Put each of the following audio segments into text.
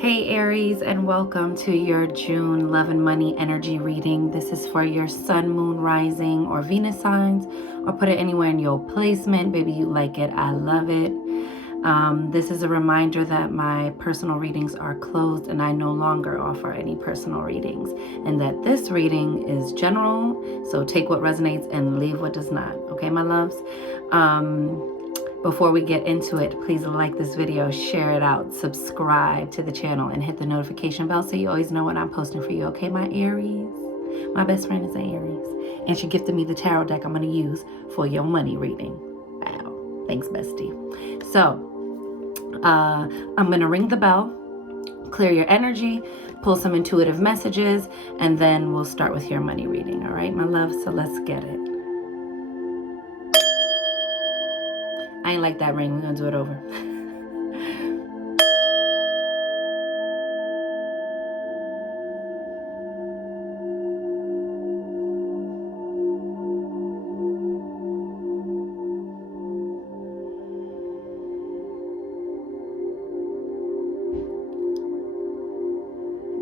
Hey Aries, and welcome to your June love and money energy reading. This is for your sun, moon, rising, or Venus signs, or put it anywhere in your placement. Baby, you like it. I love it. This is a reminder that my personal readings are closed and I no longer offer any personal readings, and that this reading is general. So take what resonates and leave what does not. Okay, my loves? Before we get into it, please like this video, share it out, subscribe to the channel, and hit the notification bell so you always know when I'm posting for you. Okay, my Aries? My best friend is an Aries, and she gifted me the tarot deck I'm going to use for your money reading. Wow. Thanks, bestie. So, I'm going to ring the bell, clear your energy, pull some intuitive messages, and then we'll start with your money reading. All right, my love? So let's get it. I ain't like that ring. We're going to do it over.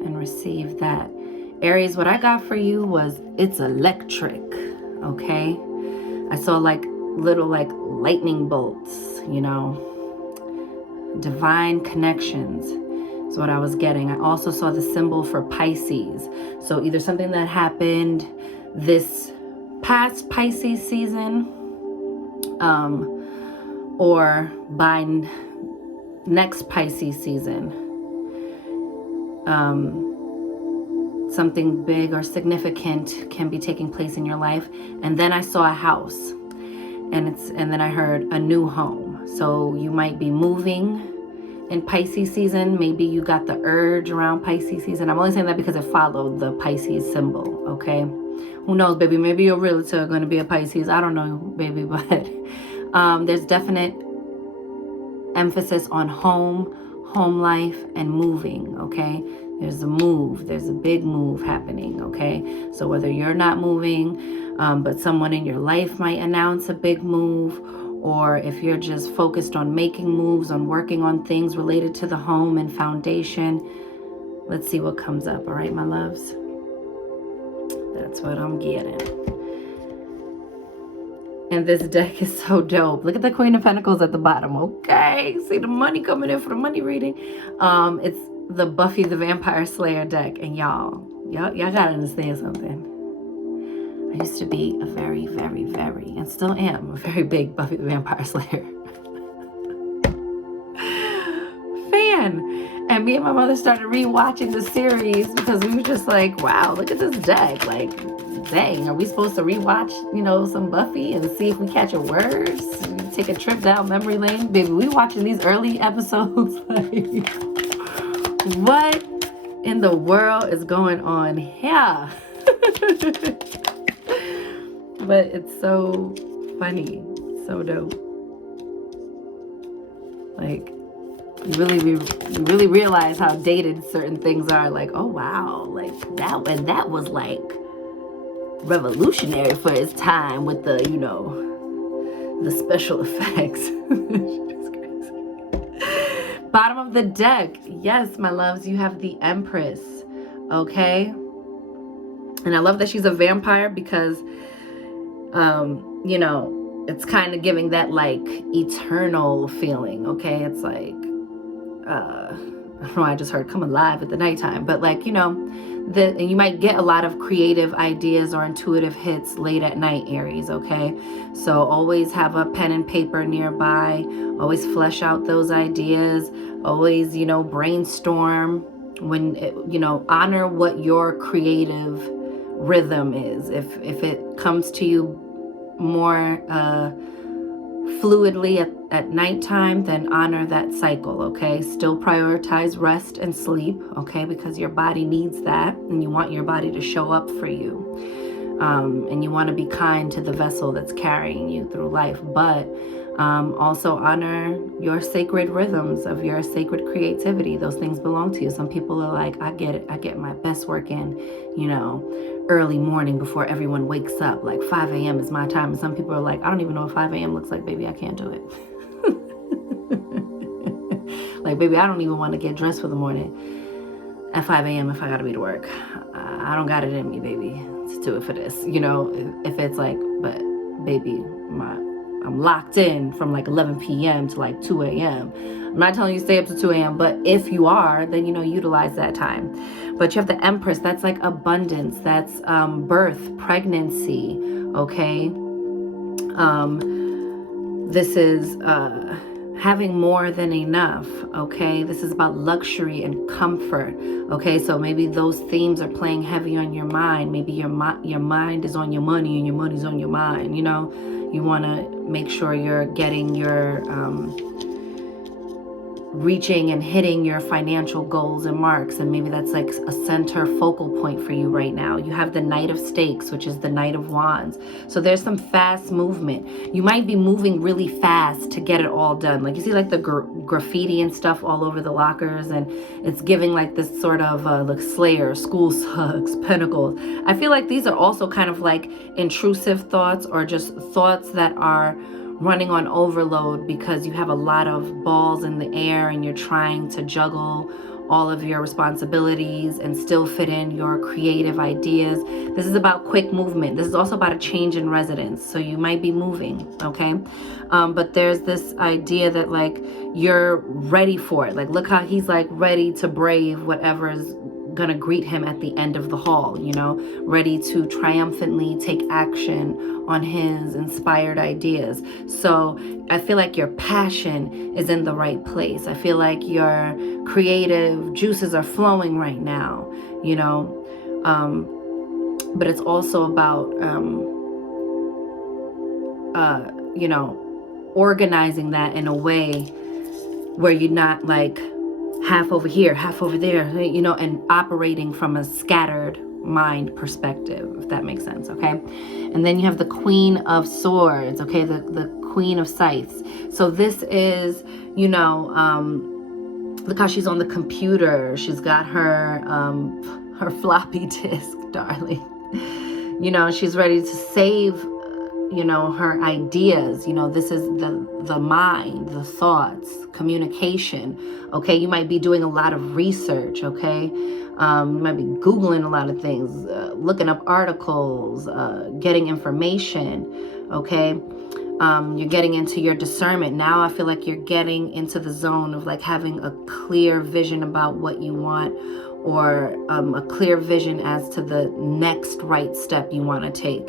And receive that. Aries, what I got for you was, it's electric. Okay? I saw like little lightning bolts, you know, divine connections is what I was getting. I also saw the symbol for Pisces. So either something that happened this past Pisces season, or by next Pisces season, something big or significant can be taking place in your life. And then I saw a house. And then I heard a new home. So you might be moving in Pisces season. Maybe you got the urge around Pisces season. I'm only saying that because it followed the Pisces symbol, okay? Who knows, baby? Maybe your realtor going to be a Pisces. I don't know, baby, but there's definite emphasis on home life, and moving, okay? There's a move. There's a big move happening, okay? So whether you're not moving, but someone in your life might announce a big move, or if you're just focused on making moves, on working on things related to the home and foundation, let's see what comes up, all right, my loves? That's what I'm getting. And this deck is so dope. Look at the Queen of Pentacles at the bottom, okay? See the money coming in for the money reading. It's the Buffy the Vampire Slayer deck, and y'all gotta understand something. I used to be a very, and still am, a very big Buffy the Vampire Slayer fan. And me and my mother started rewatching the series because we were just like, wow, look at this deck. Like, dang, are we supposed to rewatch, you know, some Buffy and see if we catch a word? Take a trip down memory lane? Baby, we watching these early episodes like, what in the world is going on here? But it's so funny, so dope. Like, you really realize how dated certain things are. Like, oh wow, like that was like revolutionary for its time with the, you know, the special effects. Bottom of the deck, yes, my loves, you have the Empress, okay? And I love that she's a vampire because you know, it's kind of giving that like eternal feeling, okay? It's like, I don't know, I just heard come alive at the nighttime, but like, you know, you might get a lot of creative ideas or intuitive hits late at night, Aries, okay? So always have a pen and paper nearby, always flesh out those ideas, always, you know, brainstorm when, you know, honor what your creative rhythm is. If it comes to you more fluidly at nighttime, then honor that cycle, okay? Still prioritize rest and sleep, okay? Because your body needs that, and you want your body to show up for you. And you want to be kind to the vessel that's carrying you through life, but also honor your sacred rhythms of your sacred creativity. Those things belong to you. Some people are like, I get it. I get my best work in, you know, early morning before everyone wakes up. Like 5 a.m. is my time. And some people are like, I don't even know what 5 a.m. looks like, baby. I can't do it. Like, baby, I don't even want to get dressed for the morning at 5 a.m. if I gotta be to work. I don't got it in me, baby, to do it for this. You know, if it's like, but baby, I'm locked in from like 11 p.m. to like 2 a.m. I'm not telling you stay up to 2 a.m., but if you are, then, you know, utilize that time. But you have the Empress. That's like abundance. That's birth, pregnancy, okay? This is having more than enough, okay? This is about luxury and comfort, okay? So maybe those themes are playing heavy on your mind. Maybe your mind is on your money and your money's on your mind, you know? You want to make sure you're getting your reaching and hitting your financial goals and marks, and maybe that's like a center focal point for you right now. You have the Knight of Stakes, which is the Knight of Wands. So there's some fast movement. You might be moving really fast to get it all done. Like, you see like the graffiti and stuff all over the lockers, and it's giving like this sort of like Slayer, school sucks, pentacles. I feel like these are also kind of like intrusive thoughts, or just thoughts that are running on overload because you have a lot of balls in the air and you're trying to juggle all of your responsibilities and still fit in your creative ideas. This is about quick movement. This is also about a change in residence. So you might be moving, okay? But there's this idea that like you're ready for it. Like, look how he's like ready to brave whatever is gonna greet him at the end of the hall, you know, ready to triumphantly take action on his inspired ideas. So I feel like your passion is in the right place. I feel like your creative juices are flowing right now, you know, but it's also about, you know, organizing that in a way where you're not like half over here, half over there, you know, and operating from a scattered mind perspective, if that makes sense, okay? And then you have the Queen of Swords, okay, the Queen of Scythes. So this is, you know, look how she's on the computer. She's got her floppy disk, darling. You know, she's ready to save, you know, her ideas. You know, this is the mind, the thoughts, communication, okay? You might be doing a lot of research, okay? You might be Googling a lot of things, looking up articles, getting information, okay? You're getting into your discernment. Now I feel like you're getting into the zone of like having a clear vision about what you want, or a clear vision as to the next right step you want to take.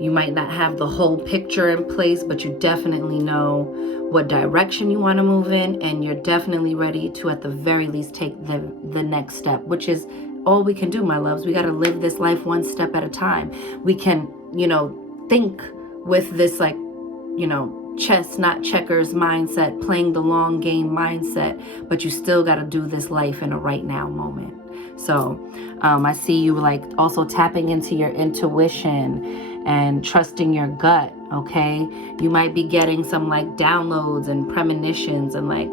You might not have the whole picture in place, but you definitely know what direction you want to move in, and you're definitely ready to, at the very least, take the next step, which is all we can do, my loves. We got to live this life one step at a time. We can, you know, think with this like, you know, chess, not checkers mindset, playing the long game mindset, but you still got to do this life in a right now moment. So I see you like also tapping into your intuition and trusting your gut, okay? You might be getting some like downloads and premonitions and like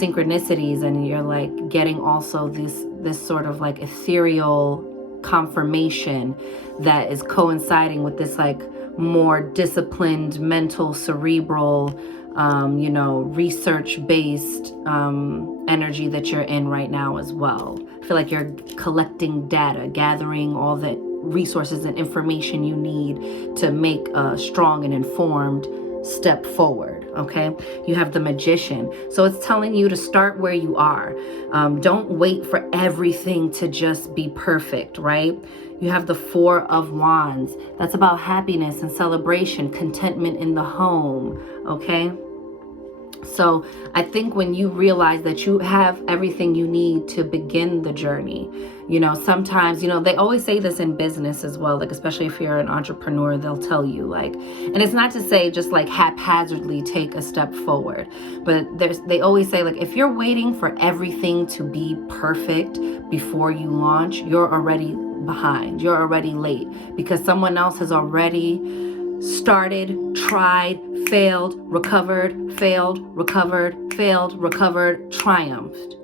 synchronicities, and you're like getting also this sort of like ethereal confirmation that is coinciding with this like more disciplined, mental, cerebral, you know, research-based energy that you're in right now as well. I feel like you're collecting data, gathering all the resources and information you need to make a strong and informed step forward, okay? You have the Magician. So it's telling you to start where you are. Don't wait for everything to just be perfect, right? You have the Four of Wands. That's about happiness and celebration, contentment in the home, okay? So I think when you realize that you have everything you need to begin the journey, you know, sometimes, you know, they always say this in business as well, like, especially if you're an entrepreneur, they'll tell you like, and it's not to say just like haphazardly take a step forward, but they always say like, if you're waiting for everything to be perfect before you launch, you're already behind, you're already late, because someone else has already started, tried, failed, recovered, failed, recovered, failed, recovered, triumphed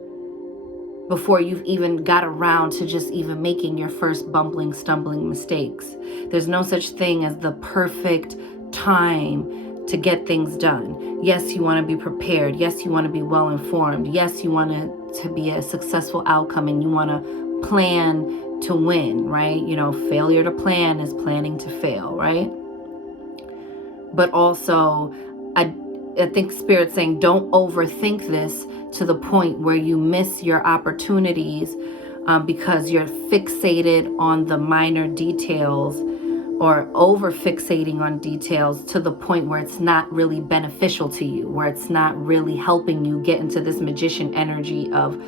before you've even got around to just even making your first bumbling, stumbling mistakes. There's no such thing as the perfect time to get things done. Yes, you want to be prepared. Yes, you want to be well informed. Yes, you want it to be a successful outcome, and you want to plan to win, right? You know, failure to plan is planning to fail, right? But also, I think Spirit's saying don't overthink this to the point where you miss your opportunities because you're fixated on the minor details, or over fixating on details to the point where it's not really beneficial to you, where it's not really helping you get into this magician energy of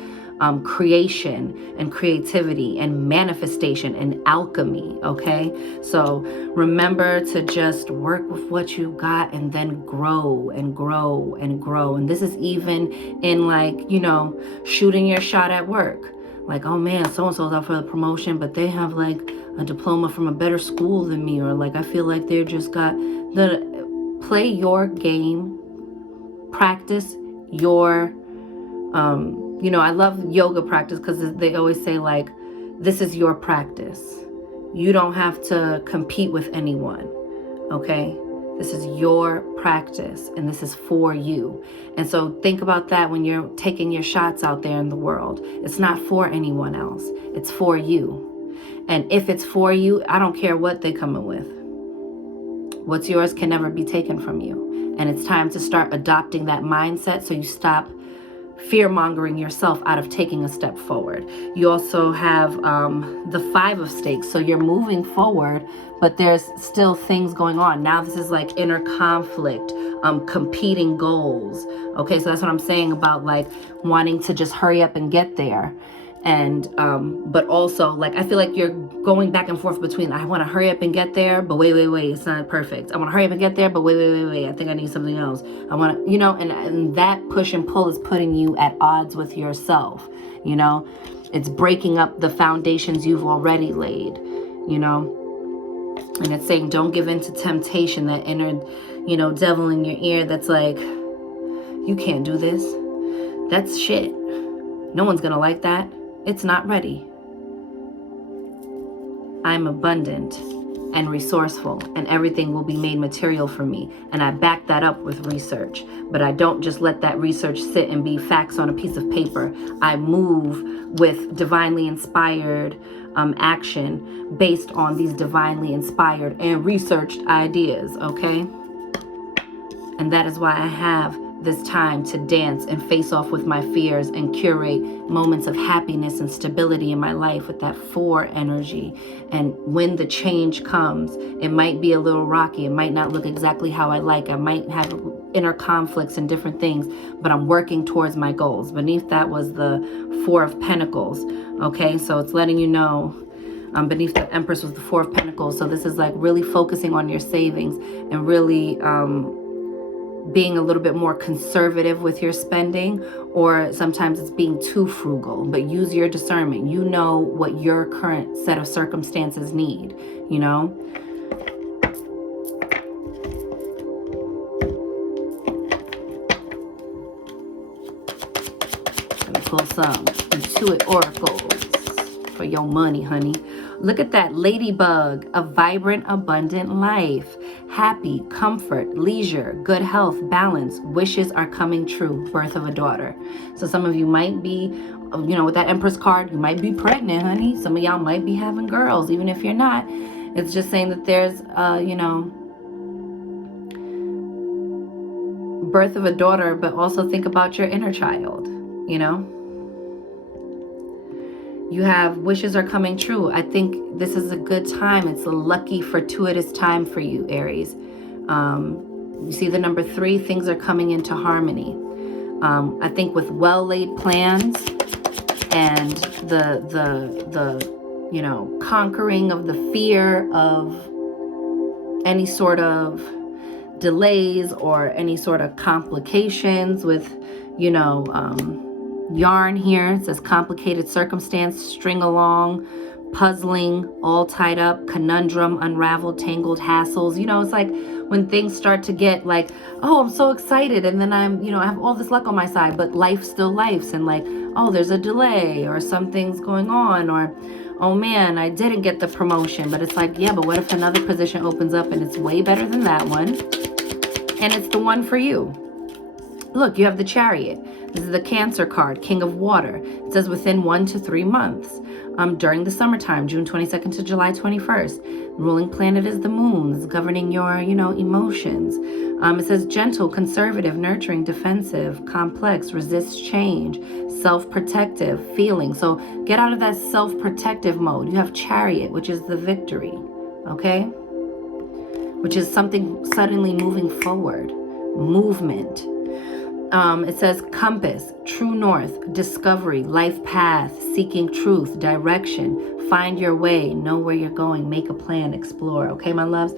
creation and creativity and manifestation and alchemy. Okay, so remember to just work with what you got and then grow and grow and grow. And this is even in, like, you know, shooting your shot at work. Like, oh man, so-and-so's out for the promotion, but they have like a diploma from a better school than me, or like I feel like they're just got the play your game, practice your you know, I love yoga practice because they always say, like, this is your practice. You don't have to compete with anyone, okay? This is your practice, and this is for you. And so think about that when you're taking your shots out there in the world. It's not for anyone else. It's for you. And if it's for you, I don't care what they come in with. What's yours can never be taken from you. And it's time to start adopting that mindset so you stop fear-mongering yourself out of taking a step forward. You also have the 5 of stakes. So you're moving forward, but there's still things going on. Now this is like inner conflict, competing goals. Okay, so that's what I'm saying about like wanting to just hurry up and get there. And but also, like, I feel like you're going back and forth between, I want to hurry up and get there, but wait, it's not perfect. I want to hurry up and get there, but wait, I think I need something else. I want to, you know, and that push and pull is putting you at odds with yourself. You know, it's breaking up the foundations you've already laid, you know. And it's saying don't give in to temptation, that inner, you know, devil in your ear that's like, you can't do this. That's shit. No one's gonna like that. It's not ready. I'm abundant and resourceful, and everything will be made material for me. And I back that up with research. But I don't just let that research sit and be facts on a piece of paper. I move with divinely inspired action based on these divinely inspired and researched ideas, okay? And that is why I have this time to dance and face off with my fears and curate moments of happiness and stability in my life with that 4 energy. And when the change comes, it might be a little rocky. It might not look exactly how I like. I might have inner conflicts and different things, but I'm working towards my goals. Beneath that was the 4 of Pentacles. Okay, so it's letting you know, beneath the Empress was the 4 of Pentacles. So this is like really focusing on your savings and really being a little bit more conservative with your spending, or sometimes it's being too frugal. But use your discernment. You know what your current set of circumstances need, you know. Let me pull some Intuit oracles for your money, honey. Look at that ladybug, a vibrant, abundant life. Happy, comfort, leisure, good health, balance, wishes are coming true, birth of a daughter. So some of you might be, you know, with that Empress card, you might be pregnant, honey. Some of y'all might be having girls, even if you're not. It's just saying that there's, you know, birth of a daughter, but also think about your inner child, you know. You have wishes are coming true. I think this is a good time. It's a lucky, fortuitous time for you, Aries. You see the number 3, things are coming into harmony. I think with well-laid plans and the you know, conquering of the fear of any sort of delays or any sort of complications with, you know, yarn here. It says complicated circumstance, string along, puzzling, all tied up, conundrum, unraveled, tangled, hassles. You know, it's like when things start to get like, oh, I'm so excited, and then I'm, you know, I have all this luck on my side, but life still lifes, and like, oh, there's a delay or something's going on, or oh man, I didn't get the promotion. But it's like, yeah, but what if another position opens up and it's way better than that one? and it's the one for you. Look, you have the Chariot. This is the Cancer card, King of Water. It says within 1 to 3 months. During the summertime, June 22nd to July 21st. Ruling planet is the moon. It's governing your, emotions. It says gentle, conservative, nurturing, defensive, complex, resists change, self-protective, feeling. So get out of that self-protective mode. You have Chariot, which is the victory, okay? Which is something suddenly moving forward, movement. It says compass, true north, discovery, life path, seeking truth, direction, find your way, know where you're going, make a plan, explore. Okay, my loves,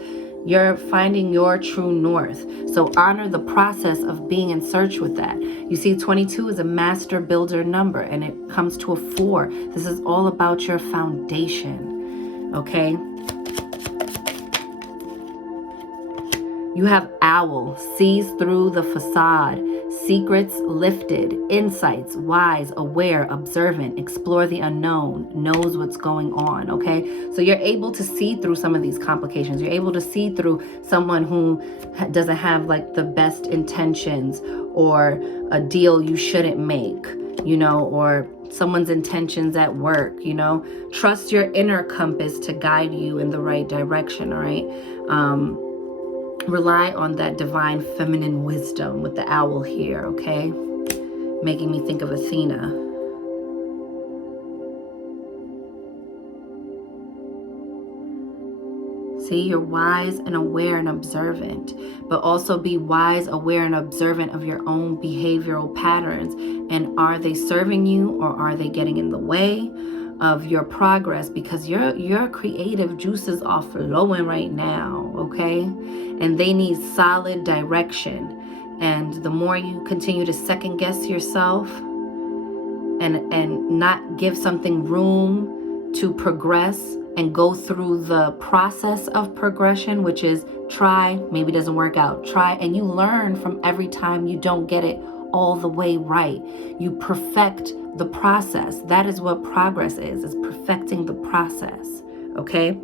you're finding your true north. So honor the process of being in search with that. You see, 22 is a master builder number, and it comes to a 4. This is all about your foundation. Okay. You have owl, sees through the facade, secrets lifted, insights, wise, aware, observant, explore the unknown, knows what's going on, okay? So you're able to see through some of these complications. You're able to see through someone who doesn't have like the best intentions, or a deal you shouldn't make, or someone's intentions at work, Trust your inner compass to guide you in the right direction, all right? Rely on that divine feminine wisdom with the owl here, okay? Making me think of Athena. See, you're wise and aware and observant, but also be wise, aware, and observant of your own behavioral patterns. And are they serving you, or are they getting in the way of your progress? Because your creative juices are flowing right now, okay? And they need solid direction. And the more you continue to second guess yourself and not give something room to progress and go through the process of progression, which is try, maybe it doesn't work out, try, and you learn from every time you don't get it all the way right. You perfect the process. That is what progress is perfecting the process, okay?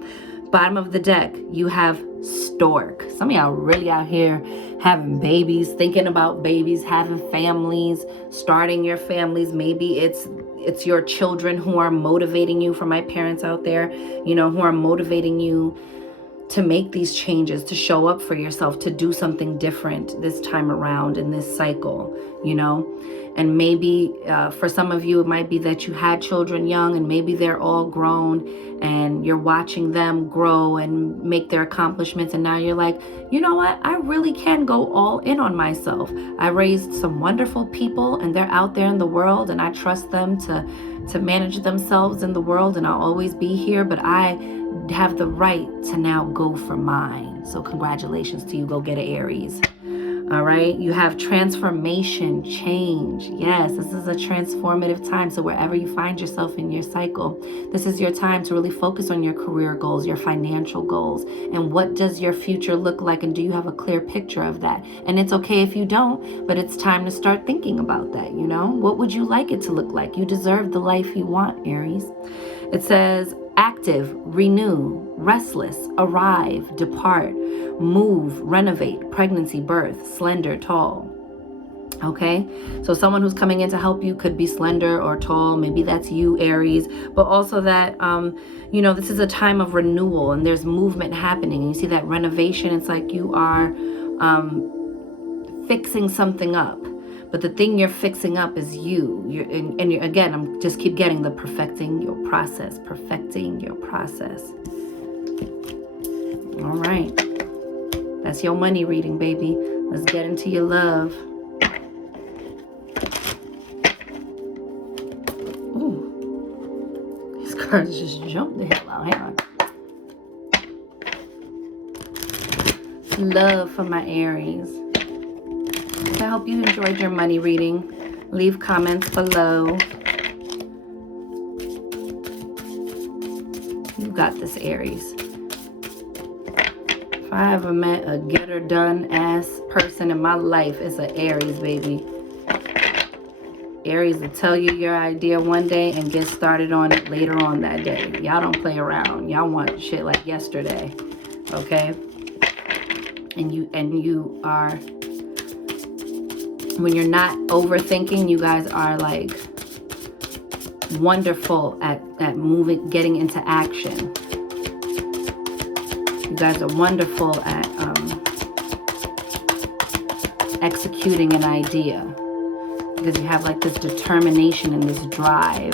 Bottom of the deck, you have stork. Some of y'all really out here having babies, thinking about babies, having families, starting your families. Maybe it's your children who are motivating you. For my parents out there, who are motivating you to make these changes, to show up for yourself, to do something different this time around in this cycle, And maybe for some of you, it might be that you had children young, and maybe they're all grown and you're watching them grow and make their accomplishments. And now you're like, you know what? I really can go all in on myself. I raised some wonderful people, and they're out there in the world, and I trust them to manage themselves in the world, and I'll always be here, but I have the right to now go for mine. So congratulations to you. Go get an Aries. All right. You have transformation, change. Yes, this is a transformative time. So wherever you find yourself in your cycle, this is your time to really focus on your career goals, your financial goals, and what does your future look like? And do you have a clear picture of that? And it's okay if you don't, but it's time to start thinking about that. What would you like it to look like? You deserve the life you want, Aries. It says active, renew, restless, arrive, depart, move, renovate, pregnancy, birth, slender, tall. Okay, so someone who's coming in to help you could be slender or tall. Maybe that's you, Aries, but also that, this is a time of renewal, and there's movement happening. And you see that renovation, it's like you are fixing something up. But the thing you're fixing up is you. Again, I'm just keep getting the perfecting your process. All right. That's your money reading, baby. Let's get into your love. Ooh. These cards just jumped the hell out. Hang on. Love for my Aries. I hope you enjoyed your money reading. Leave comments below. You got this, Aries. If I ever met a get-her-done ass person in my life, it's an Aries, baby. Aries will tell you your idea one day and get started on it later on that day. Y'all don't play around. Y'all want shit like yesterday. Okay? And you are, when you're not overthinking, you guys are like wonderful at moving, getting into action. You guys are wonderful at executing an idea, because you have like this determination and this drive.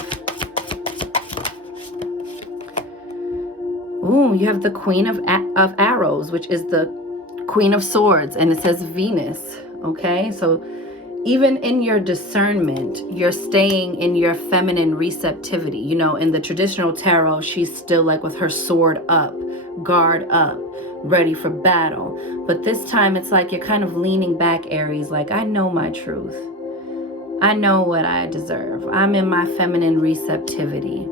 Ooh, you have the Queen of Arrows, which is the Queen of Swords, and it says Venus. Okay, so even in your discernment, you're staying in your feminine receptivity. You know, in the traditional tarot, she's still like with her sword up, guard up, ready for battle. But this time it's like you're kind of leaning back, Aries, like, I know my truth. I know what I deserve. I'm in my feminine receptivity.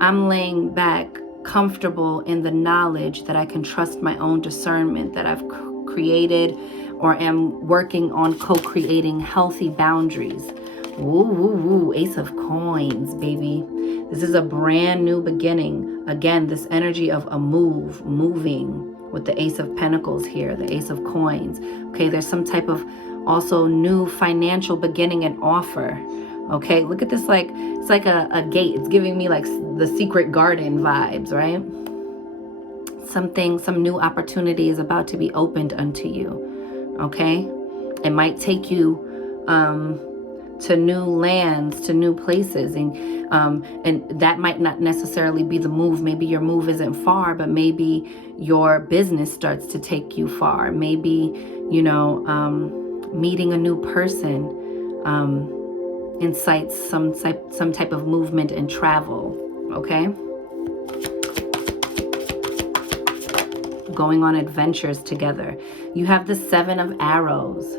I'm laying back, comfortable in the knowledge that I can trust my own discernment, that I've created or am working on co-creating healthy boundaries. Woo, woo, woo. Ace of Coins, baby. This is a brand new beginning. Again, this energy of a moving with the Ace of Pentacles here, the Ace of Coins. Okay, there's some type of also new financial beginning and offer. Okay, look at this, like, it's like a gate. It's giving me like the Secret Garden vibes, right? Some new opportunity is about to be opened unto you. Okay, it might take you to new lands, to new places, and that might not necessarily be the move. Maybe your move isn't far, but maybe your business starts to take you far. Maybe, you know, meeting a new person incites some type of movement and travel. Okay, going on adventures together. You have the Seven of Arrows.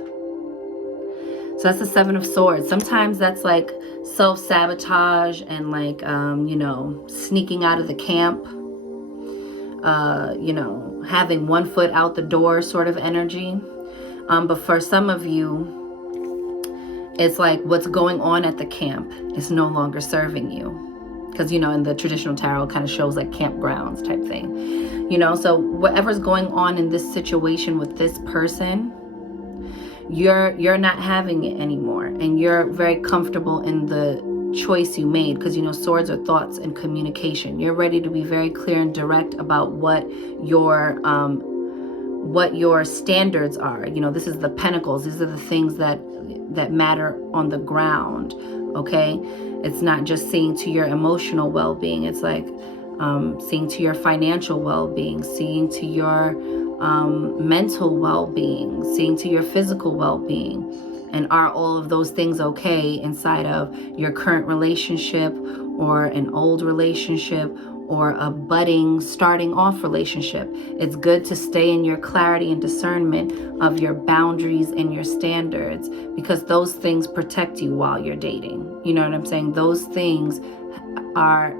So that's the Seven of Swords. Sometimes that's like self-sabotage and like, you know, sneaking out of the camp, you know, having one foot out the door sort of energy. But for some of you, it's like what's going on at the camp is no longer serving you. Because, you know, in the traditional tarot, it kind of shows like campgrounds type thing. You know, so whatever's going on in this situation with this person, you're not having it anymore. And you're very comfortable in the choice you made. Because, you know, swords are thoughts and communication. You're ready to be very clear and direct about what your standards are. You know, this is the pentacles. These are the things that matter on the ground. Okay, it's not just seeing to your emotional well-being. It's like seeing to your financial well-being, seeing to your mental well-being, seeing to your physical well-being. And are all of those things okay inside of your current relationship or an old relationship or a budding, starting off relationship? It's good to stay in your clarity and discernment of your boundaries and your standards, because those things protect you while you're dating. You know what I'm saying? Those things are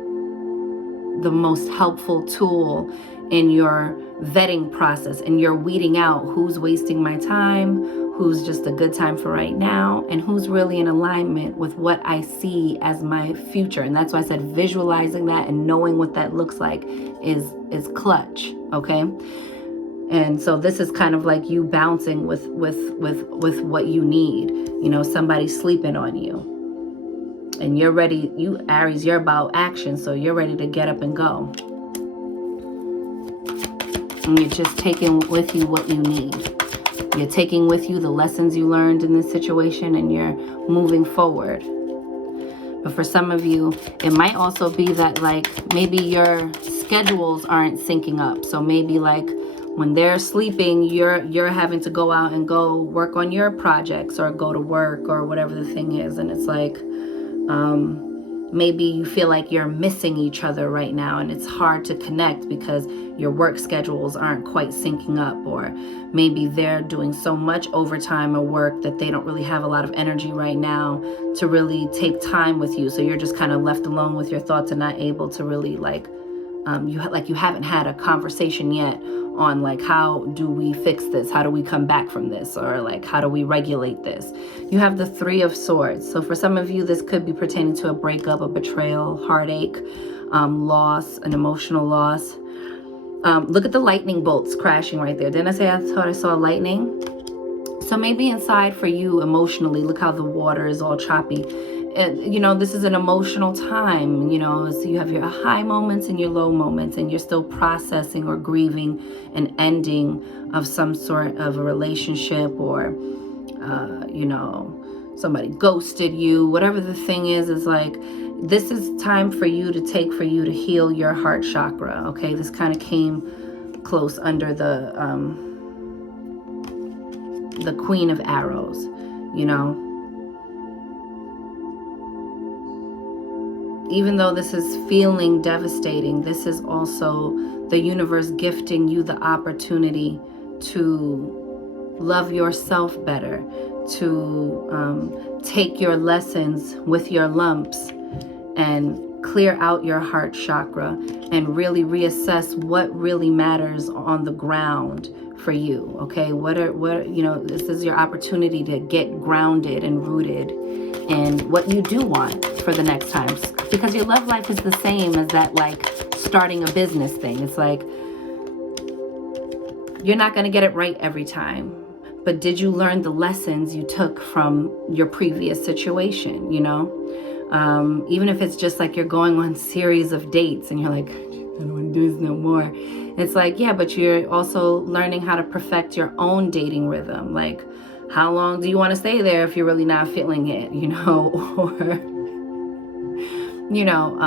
the most helpful tool in your vetting process, and you're weeding out who's wasting my time, who's just a good time for right now, and who's really in alignment with what I see as my future. And that's why I said visualizing that and knowing what that looks like is clutch. Okay, and so this is kind of like you bouncing with what you need. You know, somebody sleeping on you, and you're ready. You Aries, you're about action, so you're ready to get up and go. And you're just taking with you what you need. You're taking with you the lessons you learned in this situation, and you're moving forward. But for some of you, it might also be that like maybe your schedules aren't syncing up. So maybe like when they're sleeping, you're having to go out and go work on your projects or go to work or whatever the thing is. And it's like maybe you feel like you're missing each other right now, and it's hard to connect because your work schedules aren't quite syncing up, or maybe they're doing so much overtime or work that they don't really have a lot of energy right now to really take time with you. So you're just kind of left alone with your thoughts and not able to really like, you haven't had a conversation yet on like, how do we fix this? How do we come back from this? Or like, how do we regulate this? You have the Three of Swords. So for some of you, this could be pertaining to a breakup, a betrayal, heartache, loss, an emotional loss. Look at the lightning bolts crashing right there. Didn't I say I thought I saw lightning? So maybe inside for you emotionally, look how the water is all choppy. And, you know, this is an emotional time, you know, so you have your high moments and your low moments, and you're still processing or grieving an ending of some sort of a relationship, or, you know, somebody ghosted you. Whatever the thing is like, this is time for you to heal your heart chakra, okay? This kind of came close under the Queen of Arrows, you know. Even though this is feeling devastating, this is also the universe gifting you the opportunity to love yourself better, to take your lessons with your lumps and clear out your heart chakra and really reassess what really matters on the ground for you, okay? What you know, this is your opportunity to get grounded and rooted in what you do want for the next time, because your love life is the same as that, like, starting a business thing. It's like, you're not going to get it right every time, but did you learn the lessons you took from your previous situation, you know? Even if it's just like you're going on series of dates and you're like, I don't want to do this no more. It's like, yeah, but you're also learning how to perfect your own dating rhythm. Like, how long do you want to stay there if you're really not feeling it, you know? Or, you know,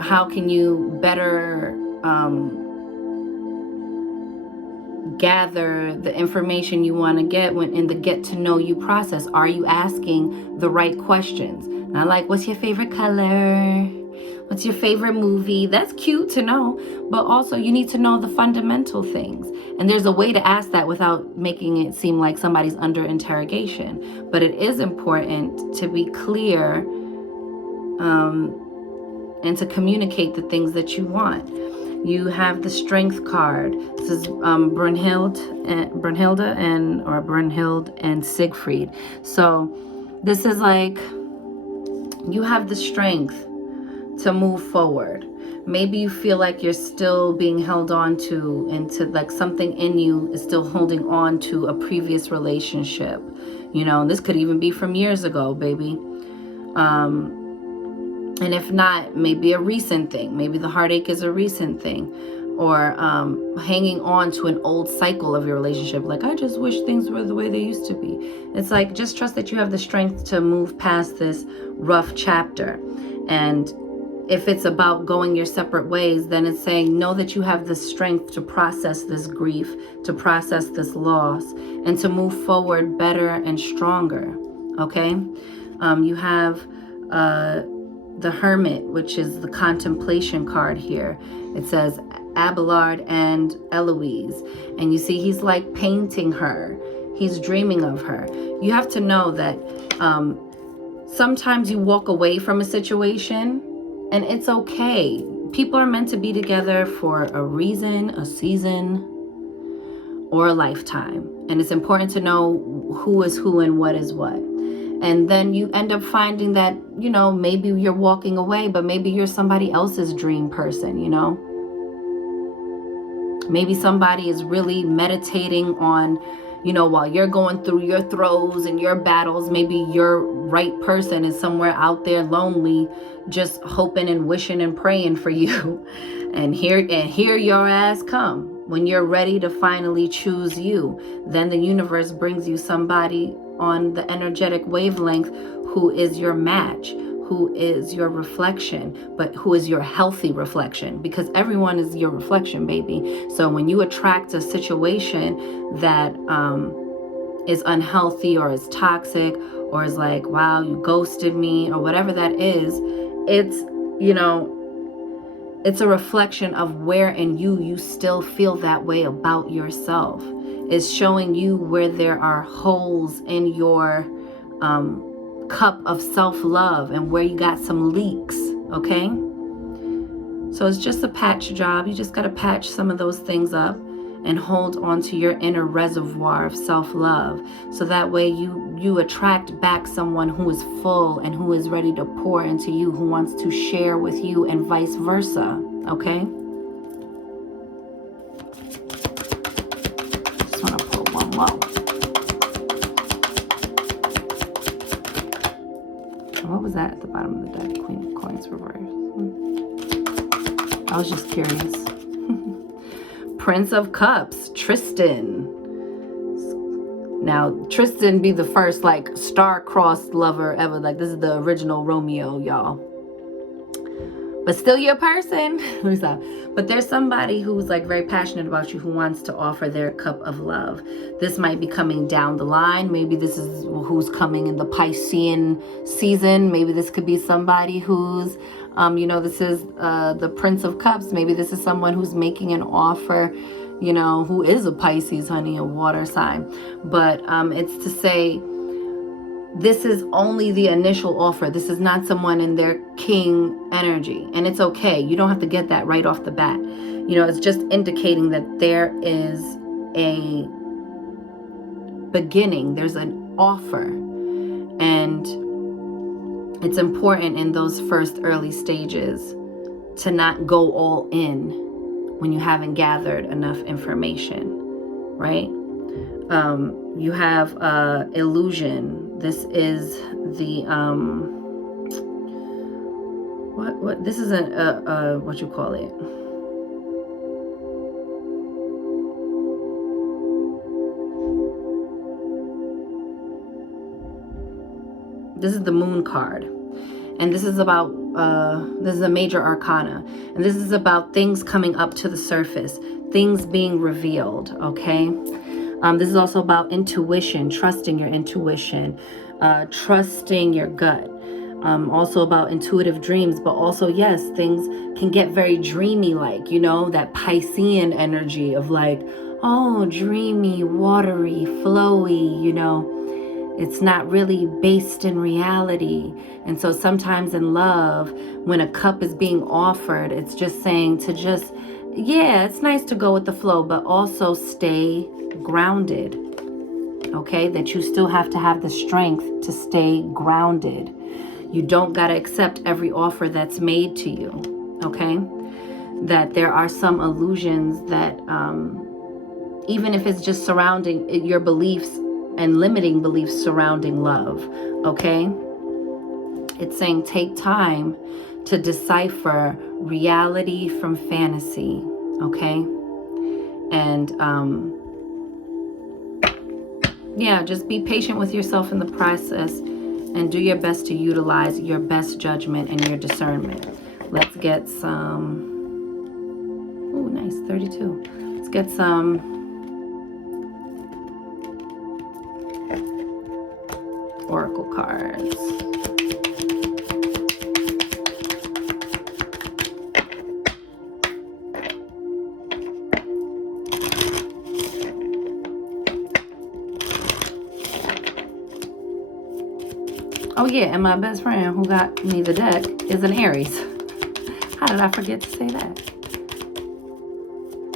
how can you better gather the information you want to get in the get to know you process? Are you asking the right questions? Not like, what's your favorite color? What's your favorite movie? That's cute to know, but also you need to know the fundamental things. And there's a way to ask that without making it seem like somebody's under interrogation. But it is important to be clear and to communicate the things that you want. You have the Strength card. This is Brunhild and Siegfried. So this is like, you have the strength to move forward. Maybe you feel like you're still being held on to, into like something in you is still holding on to a previous relationship. You know, this could even be from years ago, baby. And if not, maybe a recent thing. Maybe the heartache is a recent thing. Or hanging on to an old cycle of your relationship. Like, I just wish things were the way they used to be. It's like, just trust that you have the strength to move past this rough chapter. And if it's about going your separate ways, then it's saying, know that you have the strength to process this grief, to process this loss, and to move forward better and stronger, okay? You have the Hermit, which is the contemplation card here. It says Abelard and Eloise. And you see, he's like painting her. He's dreaming of her. You have to know that sometimes you walk away from a situation, and it's okay. People are meant to be together for a reason, a season, or a lifetime. And it's important to know who is who and what is what. And then you end up finding that, you know, maybe you're walking away, but maybe you're somebody else's dream person, you know? Maybe somebody is really meditating on, you know, while you're going through your throes and your battles, maybe your right person is somewhere out there lonely, just hoping and wishing and praying for you. And here your ass come. When you're ready to finally choose you, then the universe brings you somebody on the energetic wavelength who is your match, who is your reflection, but who is your healthy reflection, because everyone is your reflection, baby. So when you attract a situation that is unhealthy or is toxic or is like, wow, you ghosted me, or whatever that is, it's, you know, it's a reflection of where in you still feel that way about yourself. It's showing you where there are holes in your cup of self-love and where you got some leaks, okay? So it's just a patch job. You just got to patch some of those things up and hold on to your inner reservoir of self-love. So that way you attract back someone who is full and who is ready to pour into you, who wants to share with you, and vice versa. Okay? Just want to pull one more. What was that at the bottom of the deck? Queen of Coins reverse. I was just curious. Prince of Cups, Tristan. Now, Tristan be the first, like, star-crossed lover ever. Like, this is the original Romeo, y'all. But still your person. Let me stop. But there's somebody who's, like, very passionate about you, who wants to offer their cup of love. This might be coming down the line. Maybe this is who's coming in the Piscean season. Maybe this could be somebody who's, you know, this is the Prince of Cups. Maybe this is someone who's making an offer, you know, who is a Pisces, honey, a water sign. But it's to say, this is only the initial offer. This is not someone in their king energy. And it's okay. You don't have to get that right off the bat. You know, it's just indicating that there is a beginning. There's an offer. And it's important in those first early stages to not go all in when you haven't gathered enough information, right? You have illusion. This is the what this is a what you call it, this is the Moon card, and this is about this is a major arcana, and this is about things coming up to the surface, things being revealed. Okay. This is also about intuition, trusting your intuition, trusting your gut. Also about intuitive dreams, but also, yes, things can get very dreamy, like, you know, that Piscean energy of like, oh, dreamy, watery, flowy, you know, it's not really based in reality. And so sometimes in love, when a cup is being offered, it's just saying to just, yeah, it's nice to go with the flow, but also stay grounded. Okay, that you still have to have the strength to stay grounded. You don't got to accept every offer that's made to you. Okay, that there are some illusions that even if it's just surrounding your beliefs and limiting beliefs surrounding love. Okay, it's saying take time to decipher reality from fantasy. Okay, and yeah, just be patient with yourself in the process and do your best to utilize your best judgment and your discernment. Let's get some, oh, nice, 32. Let's get some oracle cards. Oh yeah, and my best friend who got me the deck is an Aries. How did I forget to say that?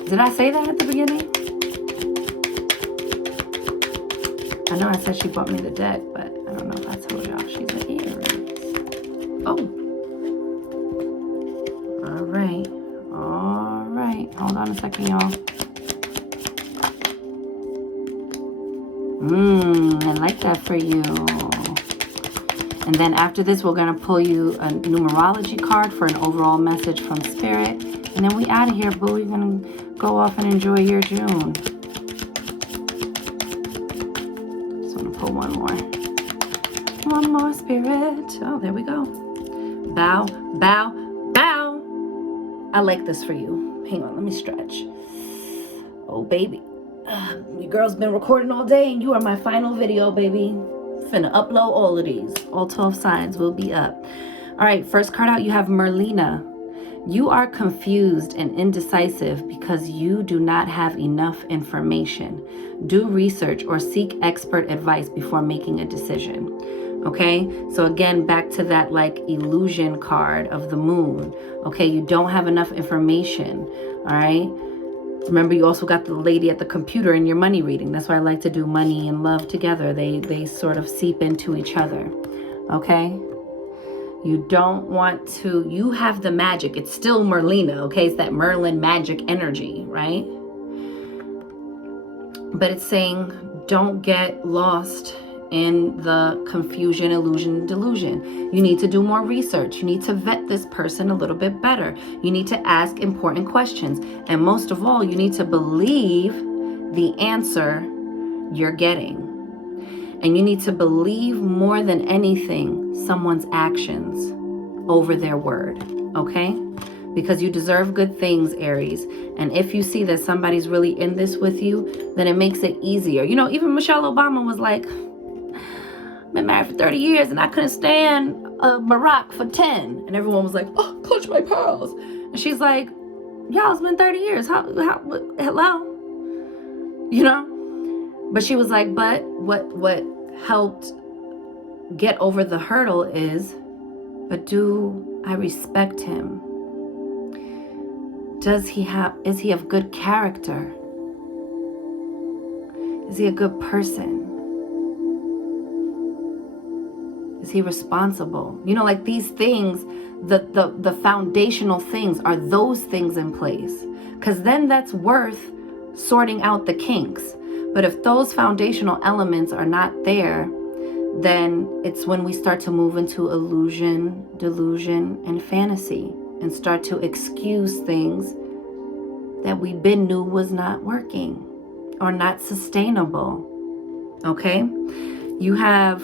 Did I say that at the beginning? I know I said she bought me the deck, but I don't know if I told y'all she's an Aries. Oh. All right. All right. Hold on a second, y'all. I like that for you. And then after this, we're going to pull you a numerology card for an overall message from Spirit. And then we out of here, boo. You're going to go off and enjoy your June. Just want to pull one more. One more, Spirit. Oh, there we go. Bow, bow, bow. I like this for you. Hang on, let me stretch. Oh, baby. Your girl's been recording all day, and you are my final video, baby. Finna upload all of these. All 12 signs will be up. All right, first card out, you have Merlina. You are confused and indecisive because you do not have enough information. Do research or seek expert advice before making a decision. Okay, so again, back to that like illusion card of the moon. Okay, you don't have enough information. All right, Remember, you also got the lady at the computer in your money reading. That's why I like to do money and love together. They sort of seep into each other. Okay? You don't want to, you have the magic. It's still Merlina, okay? It's that Merlin magic energy, right? But it's saying don't get lost in the confusion, illusion, delusion. You need to do more research. You need to vet this person a little bit better. You need to ask important questions. And most of all, you need to believe the answer you're getting. And you need to believe more than anything someone's actions over their word, okay? Because you deserve good things, Aries. And if you see that somebody's really in this with you, then it makes it easier. You know, even Michelle Obama was like, been married for 30 years and I couldn't stand Barack for 10. And everyone was like, oh, clutch my pearls. And she's like, y'all, it's been 30 years. Hello? You know? But she was like, but what helped get over the hurdle is, but do I respect him? Is he of good character? Is he a good person? Is he responsible? You know, like these things, the foundational things, are those things in place? Because then that's worth sorting out the kinks. But if those foundational elements are not there, then it's when we start to move into illusion, delusion, and fantasy, and start to excuse things that we been knew was not working or not sustainable. Okay? You have,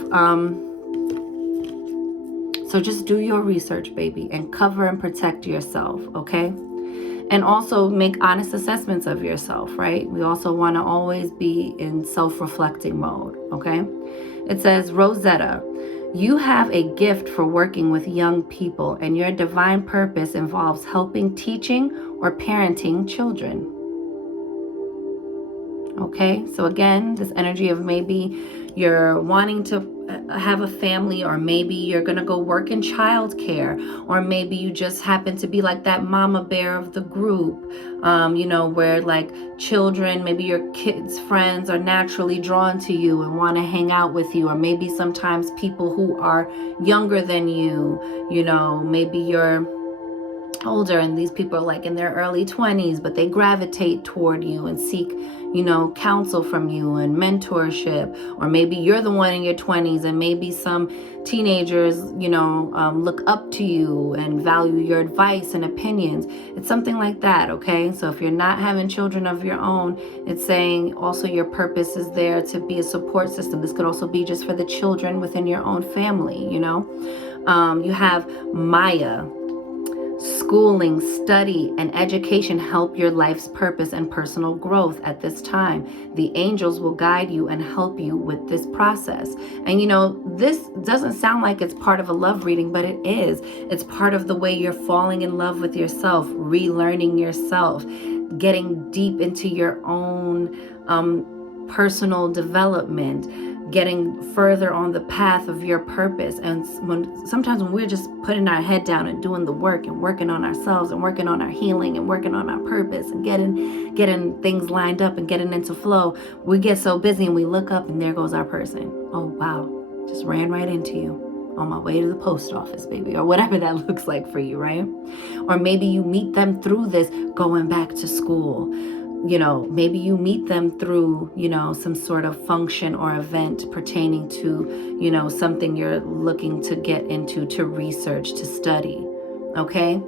so just do your research, baby, and cover and protect yourself, okay? And also make honest assessments of yourself, right? We also want to always be in self-reflecting mode, okay? It says, Rosetta, you have a gift for working with young people, and your divine purpose involves helping, teaching, or parenting children. Okay, so again, this energy of maybe you're wanting to have a family, or maybe you're gonna go work in childcare, or maybe you just happen to be like that mama bear of the group, you know, where like children, maybe your kids' friends are naturally drawn to you and want to hang out with you, or maybe sometimes people who are younger than you, you know, maybe you're older and these people are like in their early 20s, but they gravitate toward you and seek, you know, counsel from you and mentorship. Or maybe you're the one in your 20s and maybe some teenagers, you know, look up to you and value your advice and opinions. It's something like that, okay? So if you're not having children of your own, it's saying also your purpose is there to be a support system. This could also be just for the children within your own family, you know? You have Maya. Schooling, study, and education help your life's purpose and personal growth at this time. The angels will guide you and help you with this process. And you know, this doesn't sound like it's part of a love reading, but it is. It's part of the way you're falling in love with yourself, relearning yourself, getting deep into your own personal development, getting further on the path of your purpose. And sometimes when we're just putting our head down and doing the work and working on ourselves and working on our healing and working on our purpose and getting things lined up and getting into flow, we get so busy and we look up and there goes our person. Oh wow, just ran right into you on my way to the post office, baby, or whatever that looks like for you, right? Or maybe you meet them through this going back to school. You know, maybe you meet them through, you know, some sort of function or event pertaining to, you know, something you're looking to get into, to research, to study, okay?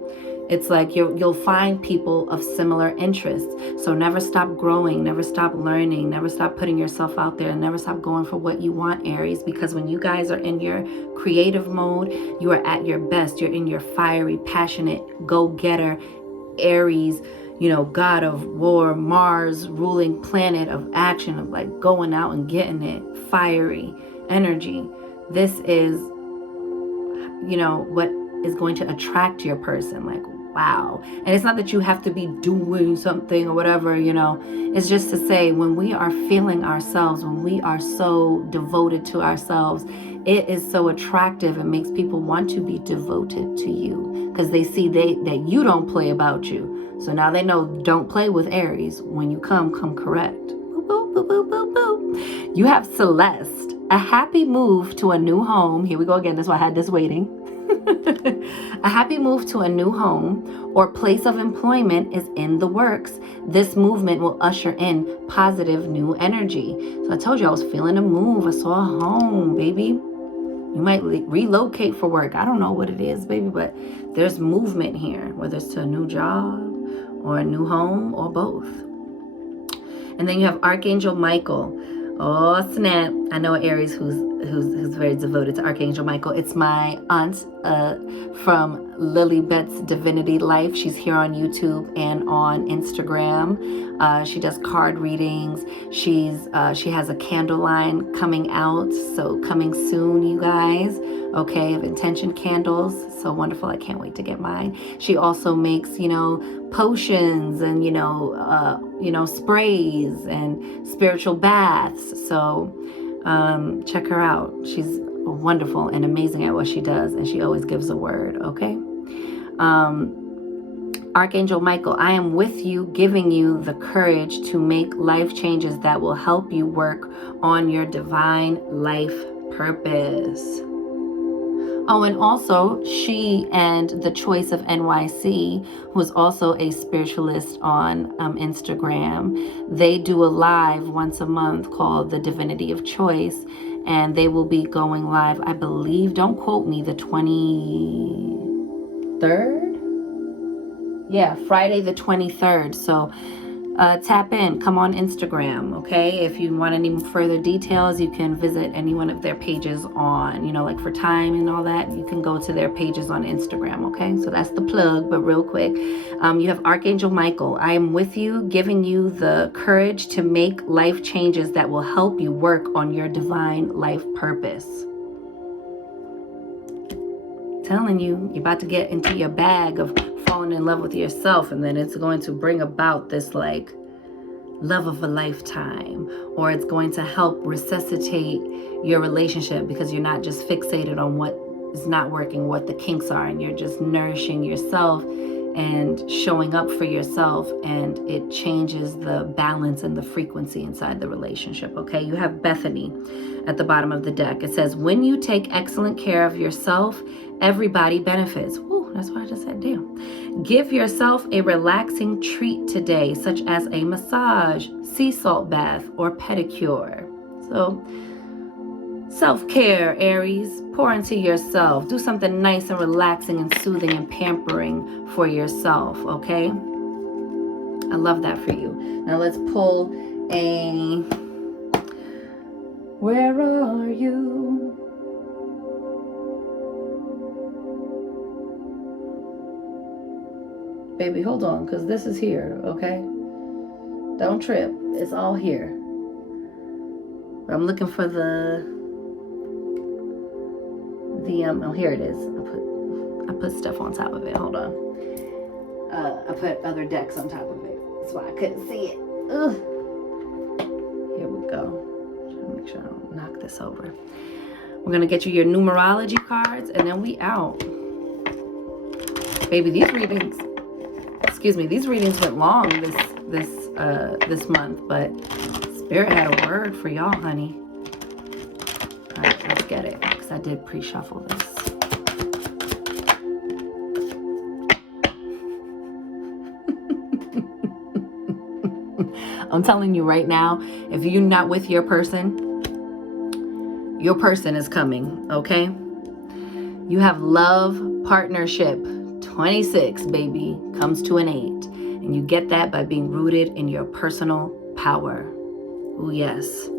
It's like you'll find people of similar interests. So never stop growing, never stop learning, never stop putting yourself out there, and never stop going for what you want, Aries, because when you guys are in your creative mode, you are at your best. You're in your fiery, passionate, go-getter, Aries, you know, god of war, Mars ruling planet of action, of like going out and getting it, fiery energy. This is, you know, what is going to attract your person. Like, wow. And it's not that you have to be doing something or whatever, you know. It's just to say, when we are feeling ourselves, when we are so devoted to ourselves, It is so attractive. It makes people want to be devoted to you because they see that you don't play about you. So now they know, don't play with Aries. When you come correct. Boop, boop, boop, boop, boop, boop. You have Celeste, a happy move to a new home. Here we go again. That's why I had this waiting. A happy move to a new home or place of employment is in the works. This movement will usher in positive new energy. So I told you I was feeling a move. I saw a home, baby. You might relocate for work. I don't know what it is, baby, but there's movement here, whether it's to a new job or a new home or both. And then you have Archangel Michael. Oh snap! I know Aries who's very devoted to Archangel Michael. It's my aunt from Lily Bet's Divinity Life. She's here on YouTube and on Instagram. She does card readings. She has a candle line coming out, so coming soon, you guys. Okay, of intention candles. So wonderful! I can't wait to get mine. She also makes, potions and sprays and spiritual baths. So check her out. She's wonderful and amazing at what she does, and she always gives a word. Okay. Archangel Michael, I am with you, giving you the courage to make life changes that will help you work on your divine life purpose. Oh, and also she and The Choice of NYC, who's also a spiritualist on Instagram, they do a live once a month called The Divinity of Choice, and they will be going live, I believe, don't quote me, the 23rd? Yeah, Friday the 23rd. So tap in, come on Instagram, okay? If you want any further details, you can visit any one of their pages on, like for time and all that, you can go to their pages on Instagram, okay? So that's the plug, but real quick, you have Archangel Michael. I am with you, giving you the courage to make life changes that will help you work on your divine life purpose. Telling you, you're about to get into your bag of falling in love with yourself, and then it's going to bring about this love of a lifetime, or it's going to help resuscitate your relationship because you're not just fixated on what is not working, what the kinks are, and you're just nourishing yourself and showing up for yourself, and it changes the balance and the frequency inside the relationship. Okay, you have Bethany at the bottom of the deck. It says, when you take excellent care of yourself, everybody benefits. Woo, that's what I just said. Damn. Give yourself a relaxing treat today, such as a massage, sea salt bath, or pedicure. So self-care, Aries. Pour into yourself. Do something nice and relaxing and soothing and pampering for yourself, okay? I love that for you. Now let's pull a... Where are you? Baby, hold on, because this is here, okay? Don't trip. It's all here. I'm looking for the oh, here it is. I put stuff on top of it. Hold on. I put other decks on top of it. That's why I couldn't see it. Ugh. Here we go. Trying to make sure I don't knock this over. We're gonna get you your numerology cards, and then we out. Baby, these readings went long this month, but Spirit had a word for y'all, honey. All right, let's get it, because I did pre-shuffle this. I'm telling you right now, if you're not with your person is coming, okay? You have love, partnership, 26, baby, comes to an 8. And you get that by being rooted in your personal power. Oh, yes.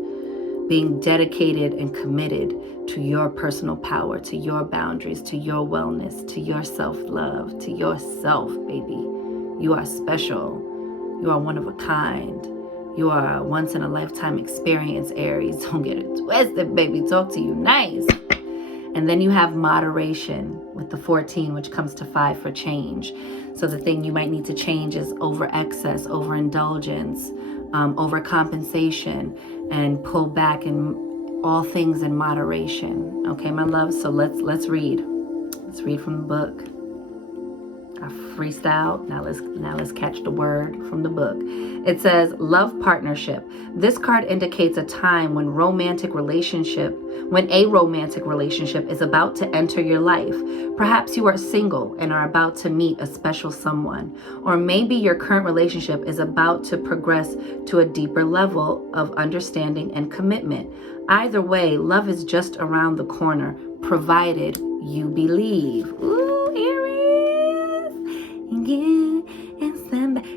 Being dedicated and committed to your personal power, to your boundaries, to your wellness, to your self-love, to yourself, baby. You are special. You are one of a kind. You are a once-in-a-lifetime experience, Aries. Don't get it twisted, baby. Talk to you nice. And then you have moderation with the 14, which comes to 5 for change. So the thing you might need to change is over excess, overindulgence, overcompensation, and pull back and all things in moderation. Okay, my love. So let's read. Let's read from the book. I freestyled. Now let's catch the word from the book. It says love partnership. This card indicates a time when a romantic relationship is about to enter your life. Perhaps you are single and are about to meet a special someone, or maybe your current relationship is about to progress to a deeper level of understanding and commitment. Either way, love is just around the corner, provided you believe. Ooh, Aries.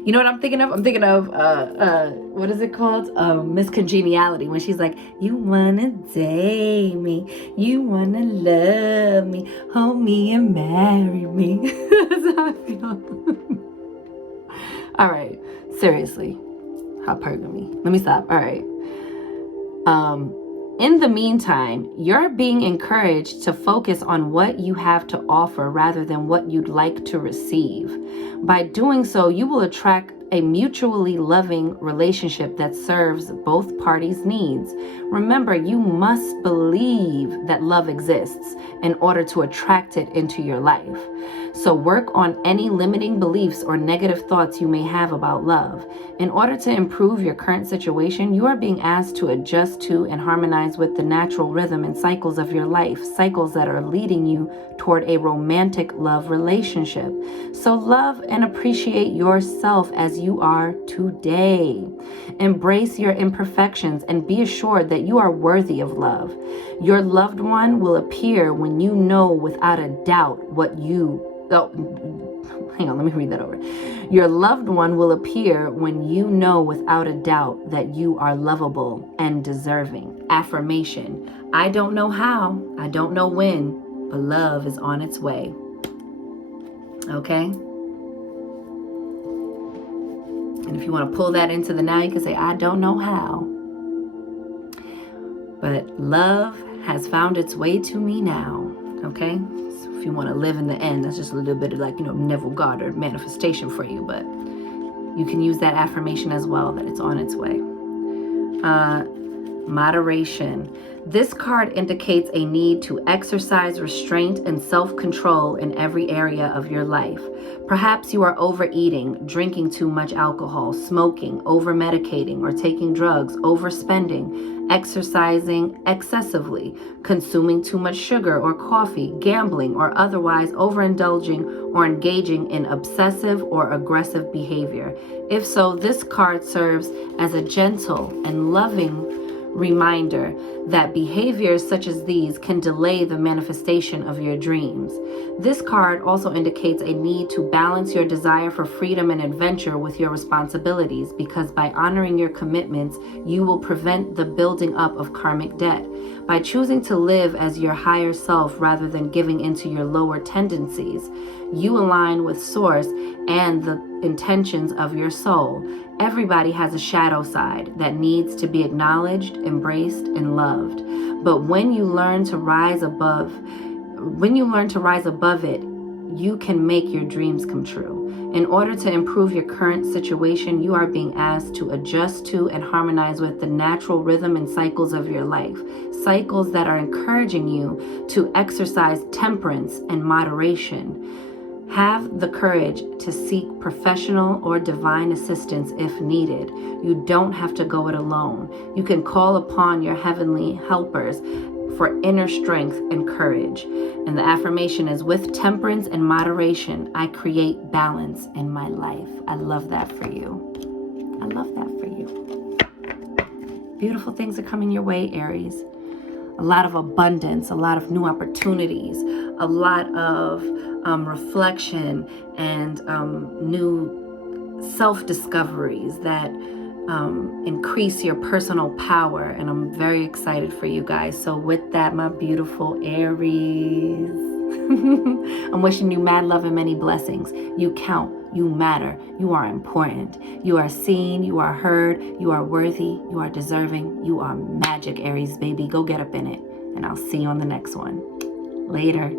You know what I'm thinking of? I'm thinking of what is it called? Miss Congeniality, when she's like, you wanna date me, you wanna love me, hold me and marry me. That's how I feel. All right, seriously, hypergamy. Let me stop. All right. In the meantime, you're being encouraged to focus on what you have to offer rather than what you'd like to receive. By doing so, you will attract a mutually loving relationship that serves both parties' needs. Remember, you must believe that love exists in order to attract it into your life. So work on any limiting beliefs or negative thoughts you may have about love. In order to improve your current situation, you are being asked to adjust to and harmonize with the natural rhythm and cycles of your life, cycles that are leading you toward a romantic love relationship. So love and appreciate yourself as you are today. Embrace your imperfections and be assured that you are worthy of love. Your loved one will appear when you know without a doubt hang on, let me read that over. Your loved one will appear when you know without a doubt that you are lovable and deserving. Affirmation. I don't know how, I don't know when, but love is on its way. Okay? And if you want to pull that into the now, you can say, I don't know how, but love has found its way to me now. Okay? So if you want to live in the end, that's just a little bit of like, Neville Goddard manifestation for you, but you can use that affirmation as well, that it's on its way. Moderation. This card indicates a need to exercise restraint and self-control in every area of your life. Perhaps you are overeating, drinking too much alcohol, smoking, over-medicating, or taking drugs, overspending, exercising excessively, consuming too much sugar or coffee, gambling, or otherwise overindulging or engaging in obsessive or aggressive behavior. If so, this card serves as a gentle and loving reminder that behaviors such as these can delay the manifestation of your dreams. This card also indicates a need to balance your desire for freedom and adventure with your responsibilities, because by honoring your commitments, you will prevent the building up of karmic debt. By choosing to live as your higher self rather than giving into your lower tendencies, you align with Source and the intentions of your soul. Everybody has a shadow side that needs to be acknowledged, embraced, and loved. But when you learn to rise above it, you can make your dreams come true. In order to improve your current situation, you are being asked to adjust to and harmonize with the natural rhythm and cycles of your life, cycles that are encouraging you to exercise temperance and moderation. Have the courage to seek professional or divine assistance if needed. You don't have to go it alone. You can call upon your heavenly helpers for inner strength and courage. And the affirmation is, with temperance and moderation, I create balance in my life. I love that for you. I love that for you. Beautiful things are coming your way, Aries. A lot of abundance, a lot of new opportunities, a lot of reflection and new self-discoveries that increase your personal power. And I'm very excited for you guys. So with that, my beautiful Aries, I'm wishing you mad love and many blessings. You count. You matter. You are important. You are seen. You are heard. You are worthy. You are deserving. You are magic, Aries, baby. Go get up in it. And I'll see you on the next one. Later.